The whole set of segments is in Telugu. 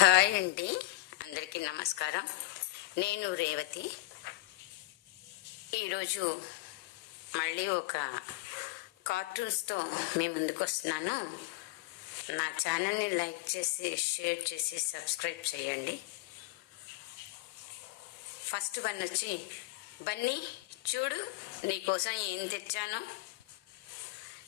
హాయ్ అండి. అందరికీ నమస్కారం. నేను రేవతి. ఈరోజు మళ్ళీ ఒక కార్టూన్స్తో మీ ముందుకు వస్తున్నాను. నా ఛానల్ని లైక్ చేసి షేర్ చేసి సబ్స్క్రైబ్ చేయండి. ఫస్ట్ వన్ వచ్చి బన్నీ చూడు నీకోసం ఏం తెచ్చాను?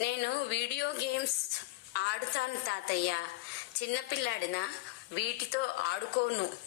నేను వీడియో గేమ్స్ ఆడుతాను తాతయ్య. చిన్నపిల్లాడినా వీటితో ఆడుకోను.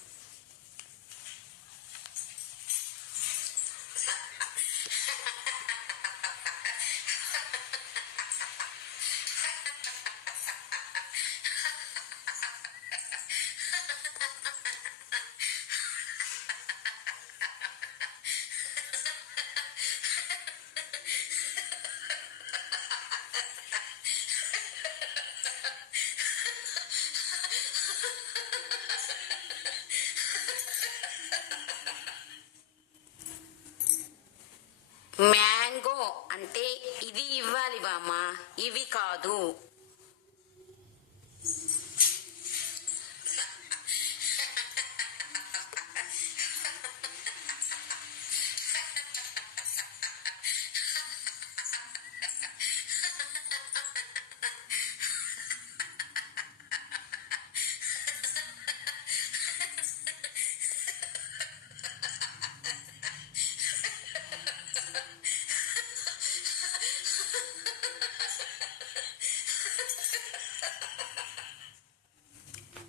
మ్యాంగో అంటే ఇది ఇవ్వాలి బామ్మ. ఇవి కాదు.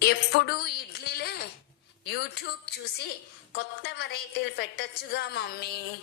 ఎప్పుడు ఇడ్లీలే. యూట్యూబ్ చూసి కొత్త వెరైటీలు పెట్టొచ్చుగా మమ్మీ.